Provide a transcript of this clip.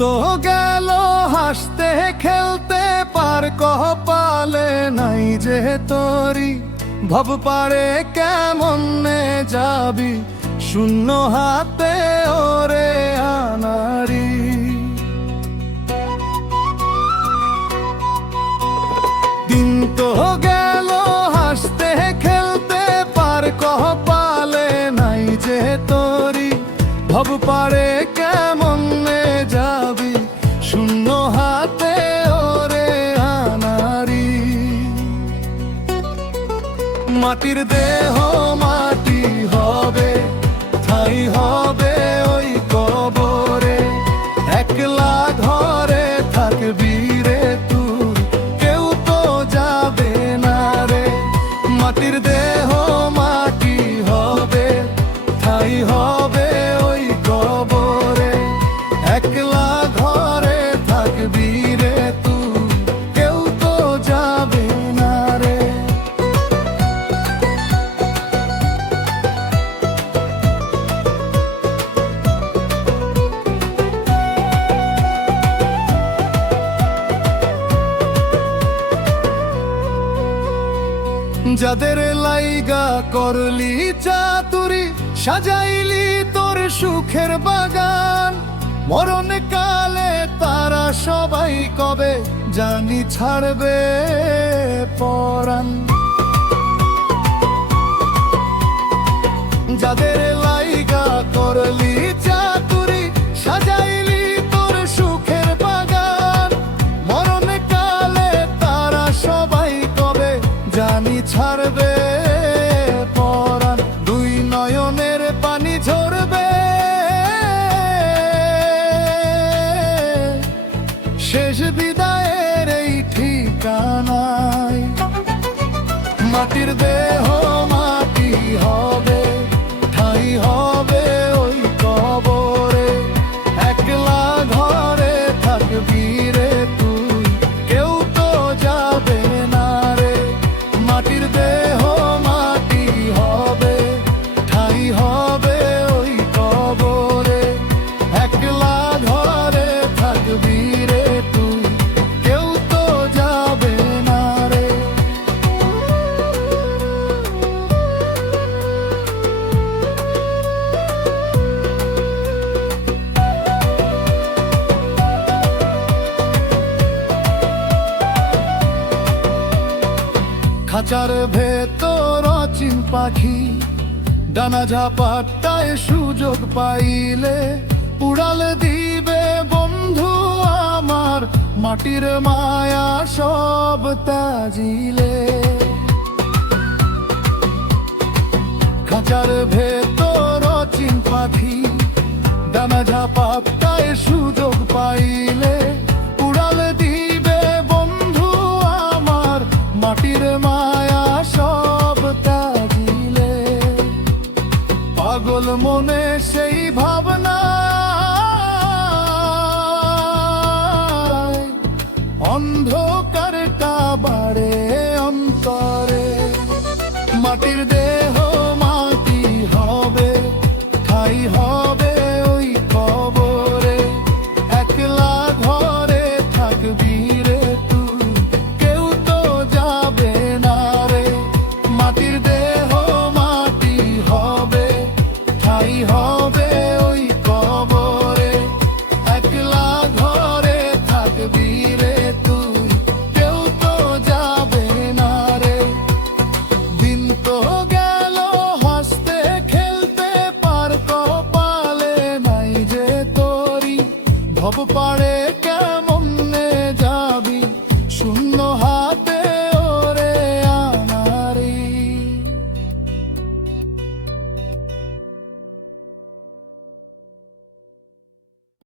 তো গেল হাসতে খেলতে পার কপালে নাই যে তোরি ভব পারে কেমনে যাবি শূন্য হাতে ওরে আনারি। দিন তো গেল হাসতে খেলতে পার কপালে নাই যে তোরি ভব পারে কেমনে যাবি শূন্য হাতে ওরে আনারি। মাটির দেহ মাটি হবে ঠাই হবে ওই কবরে, একলা ঘরে থাকবি রে তুই কেউ তো যাবে না রে। মাটির দেহ মাটি হবে ঠাই হবে ওই কবরে, একলা ঘরে থাকবি রে তুই কেউ তো যাবে না রে। যাদের লাইগা করলি চাতুরি সাজাইলি তোর সুখের বাগান, মরণ কালে তারা সবাই কবে জানি ছাড়বে পরাণ। যাদের লাইগা করলি চাতুরি সাজাইলি তোর সুখের বাগান, মরণ কালে তারা সবাই কবে জানি ছাড়বে পরাণ। দুই নয়নের পানি ঝরবে শেষ বিদায়ের এই ঠিকানায়। মাটির দেহ মাটি হবে ঠাই হবে ওই কবরে, একলা ঘরে থাকবি রে তুই কেউ তো যাবে না রে। মাটির দেহ মাটি হবে ঠাই হবে ওই কবরে, একলা ঘরে থাকবি রে তুই কেউ তো যাবে না রে। খাঁচার ভেতর অচিন পাখি ডানা ঝাপটায় সুযোগ পাইলে উড়ালে দিবে বন্ধু আমার মাটির মায়া সব তাজিলে। খাঁচার ভেতর অচিন পাখি ডানা ঝাপটায় সুযোগ পাইলে উড়ালে দিবে বন্ধু আমার মাটির মায়া সব তাজিলে। পাগল মনে সেই ভাবনা অন্ধকারটা বাড়ে অন্তরে। মাটির দেহ মাটি হবে ঠাই হবে ওই কবরে, একলা ঘরে থাকবি রে তুই কেউ তো যাবে না রে। মাটির দেহ মাটি হবে ঠাই হবে ওই কবরে, একলা ঘরে থাকবি রে তুই কেউ তো যাবে না রে। দিন তো গেল হাসতে খেলতে পার কপালে নাই যে তোরি ভব পারে